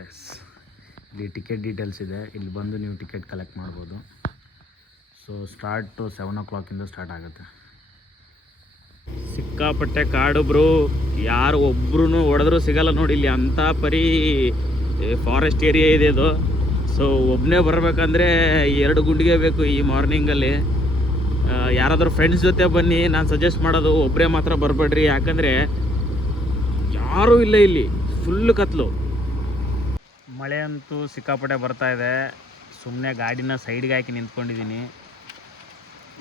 S, ಇಲ್ಲಿ ticket details ಇದೆ. ಇಲ್ಲಿ ಬಂದು ನೀವು ಟಿಕೆಟ್ ಕಲೆಕ್ಟ್ ಮಾಡ್ಬೋದು. ಸೊ ಸ್ಟಾರ್ಟು 7 o'clock ಸ್ಟಾರ್ಟ್ ಆಗುತ್ತೆ. ಸಿಕ್ಕಾಪಟ್ಟೆ ಕಾಡು ಬ್ರೋ, ಯಾರು ಒಬ್ರು ಹೊಡೆದ್ರೂ ಸಿಗಲ್ಲ ನೋಡಿ. ಇಲ್ಲಿ ಅಂಥ ಪರಿ ಫಾರೆಸ್ಟ್ ಏರಿಯಾ ಇದೆ ಇದು. ಸೊ ಒಬ್ಬನೇ ಬರಬೇಕಂದ್ರೆ 2 ಗುಂಡಿಗೆ ಬೇಕು ಈ ಮಾರ್ನಿಂಗಲ್ಲಿ. ಯಾರಾದರೂ ಫ್ರೆಂಡ್ಸ್ ಜೊತೆ ಬನ್ನಿ. ನಾನು ಸಜೆಸ್ಟ್ ಮಾಡೋದು ಒಬ್ಬರೇ ಮಾತ್ರ ಬರಬೇಡ್ರಿ, ಯಾಕಂದರೆ ಯಾರೂ ಇಲ್ಲ ಇಲ್ಲಿ, ಫುಲ್ಲು ಕತ್ಲು. ಮಳೆ ಅಂತೂ ಸಿಕ್ಕಾಪಟ್ಟೆ ಬರ್ತಾಯಿದೆ. ಸುಮ್ಮನೆ ಗಾಡಿನ ಸೈಡ್ಗೆ ಹಾಕಿ ನಿಂತ್ಕೊಂಡಿದ್ದೀನಿ.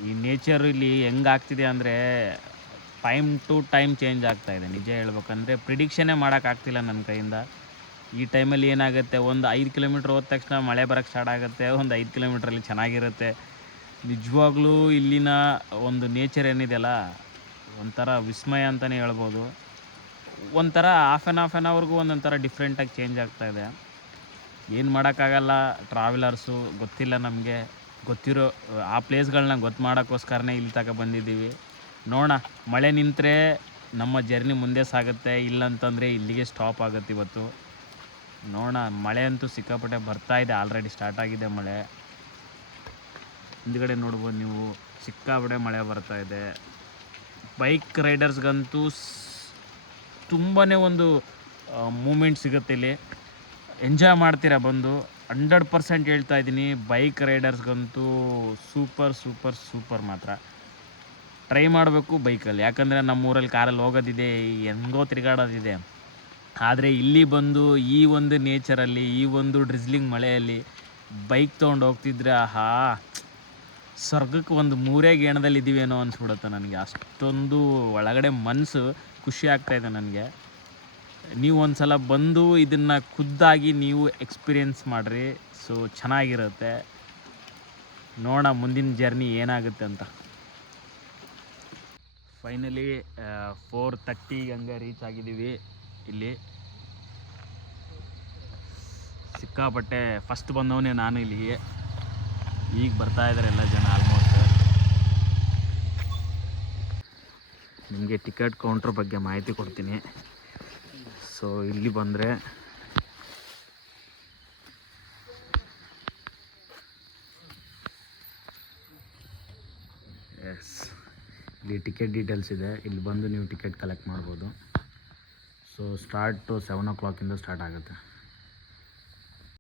ಈ ನೇಚರು ಇಲ್ಲಿ ಹೆಂಗಾಗ್ತಿದೆ ಅಂದರೆ ಟೈಮ್ ಟು ಟೈಮ್ ಚೇಂಜ್ ಆಗ್ತಾಯಿದೆ. ನಿಜ ಹೇಳ್ಬೇಕಂದ್ರೆ ಪ್ರಿಡಿಕ್ಷನ್ನೇ ಮಾಡೋಕ್ಕಾಗ್ತಿಲ್ಲ ನನ್ನ ಕೈಯಿಂದ. ಈ ಟೈಮಲ್ಲಿ ಏನಾಗುತ್ತೆ, ಒಂದು 5 ಕಿಲೋಮೀಟ್ರ್ ಹೋದ ತಕ್ಷಣ ಮಳೆ ಬರೋಕ್ಕೆ ಸ್ಟಾರ್ಟ್ ಆಗುತ್ತೆ. ಒಂದು 5 ಕಿಲೋಮೀಟ್ರಲ್ಲಿ ಚೆನ್ನಾಗಿರುತ್ತೆ. ನಿಜವಾಗ್ಲೂ ಇಲ್ಲಿನ ಒಂದು ನೇಚರ್ ಏನಿದೆಯಲ್ಲ, ಒಂಥರ ವಿಸ್ಮಯ ಅಂತಲೇ ಹೇಳ್ಬೋದು. ಒಂಥರ ಹಾಫ್ ಆ್ಯನ್ ಅವರ್ಗೂ ಒಂದೊಂಥರ ಡಿಫ್ರೆಂಟಾಗಿ ಚೇಂಜ್ ಆಗ್ತಾಯಿದೆ. ಏನು ಮಾಡೋಕ್ಕಾಗಲ್ಲ, ಟ್ರಾವೆಲರ್ಸು ಗೊತ್ತಿಲ್ಲ ನಮಗೆ. ಗೊತ್ತಿರೋ ಆ ಪ್ಲೇಸ್ಗಳನ್ನ ಗೊತ್ತು ಮಾಡೋಕ್ಕೋಸ್ಕರನೇ ಇಲ್ಲಿ ತನಕ ಬಂದಿದ್ದೀವಿ. ನೋಡೋಣ, ಮಳೆ ನಿಂತರೆ ನಮ್ಮ ಜರ್ನಿ ಮುಂದೆ ಸಾಗುತ್ತೆ, ಇಲ್ಲಂತಂದರೆ ಇಲ್ಲಿಗೆ ಸ್ಟಾಪ್ ಆಗುತ್ತೆ ಇವತ್ತು. ನೋಡೋಣ. ಮಳೆ ಅಂತೂ ಸಿಕ್ಕಾಪಟ್ಟೆ ಬರ್ತಾಯಿದೆ, ಆಲ್ರೆಡಿ ಸ್ಟಾರ್ಟ್ ಆಗಿದೆ ಮಳೆ. ಹಿಂದ್ಗಡೆ ನೋಡ್ಬೋದು ನೀವು, ಸಿಕ್ಕಾಪಟ್ಟೆ ಮಳೆ ಬರ್ತಾಯಿದೆ. ಬೈಕ್ ರೈಡರ್ಸ್ಗಂತೂ ತುಂಬಾ ಒಂದು ಮೂಮೆಂಟ್ ಸಿಗುತ್ತೆ ಇಲ್ಲಿ. ಎಂಜಾಯ್ ಮಾಡ್ತೀರಾ ಬಂದು, 100% ಹೇಳ್ತಾ ಇದ್ದೀನಿ. ಬೈಕ್ ರೈಡರ್ಸ್ಗಂತೂ ಸೂಪರ್ ಮಾತ್ರ. ಟ್ರೈ ಮಾಡಬೇಕು ಬೈಕಲ್ಲಿ, ಯಾಕಂದರೆ ನಮ್ಮೂರಲ್ಲಿ ಕಾರಲ್ಲಿ ಹೋಗೋದಿದೆ, ಹೆಂಗೋ ತಿರುಗಾಡೋದಿದೆ. ಆದರೆ ಇಲ್ಲಿ ಬಂದು ಈ ಒಂದು ನೇಚರಲ್ಲಿ, ಈ ಒಂದು ಡ್ರಿಸ್ಲಿಂಗ್ ಮಳೆಯಲ್ಲಿ ಬೈಕ್ ತೊಗೊಂಡು ಹೋಗ್ತಿದ್ರೆ ಸ್ವರ್ಗಕ್ಕೆ ಒಂದು 3 ಗೇಣದಲ್ಲಿ ಇದ್ದೀವೇನೋ ಅನಿಸ್ಬಿಡುತ್ತೆ ನನಗೆ. ಅಷ್ಟೊಂದು ಒಳಗಡೆ ಮನಸ್ಸು ಖುಷಿ ಆಗ್ತಾಯಿದೆ ನನಗೆ. ನೀವು ಒಂದು ಸಲ ಬಂದು ಇದನ್ನು ಖುದ್ದಾಗಿ ನೀವು ಎಕ್ಸ್ಪೀರಿಯೆನ್ಸ್ ಮಾಡಿರಿ. ಸೊ ಚೆನ್ನಾಗಿರುತ್ತೆ. ನೋಡೋಣ ಮುಂದಿನ ಜರ್ನಿ ಏನಾಗುತ್ತೆ ಅಂತ. ಫೈನಲಿ 4:30 ಹಂಗೆ ರೀಚ್ ಆಗಿದ್ದೀವಿ. ಇಲ್ಲಿ ಸಿಕ್ಕಾಪಟ್ಟೆ ಫಸ್ಟ್ ಬಂದವನೇ ನಾನು ಇಲ್ಲಿಗೆ. ಈಗ ಬರ್ತಾಯಿದ್ದಾರೆ ಎಲ್ಲ ಜನ ಆಲ್ಮೋಸ್ಟ್. ನಿಮಗೆ ಟಿಕೆಟ್ ಕೌಂಟ್ರ್ ಬಗ್ಗೆ ಮಾಹಿತಿ ಕೊಡ್ತೀನಿ. ಸೊ ಇಲ್ಲಿ ಬಂದರೆ ಎಸ್, ಇಲ್ಲಿ ಟಿಕೆಟ್ ಡೀಟೇಲ್ಸ್ ಇದೆ. ಇಲ್ಲಿ ಬಂದು ನೀವು ಟಿಕೆಟ್ ಕಲೆಕ್ಟ್ ಮಾಡ್ಬೋದು. ಸೊ ಸ್ಟಾರ್ಟು 7 o'clock ಸ್ಟಾರ್ಟ್ ಆಗುತ್ತೆ.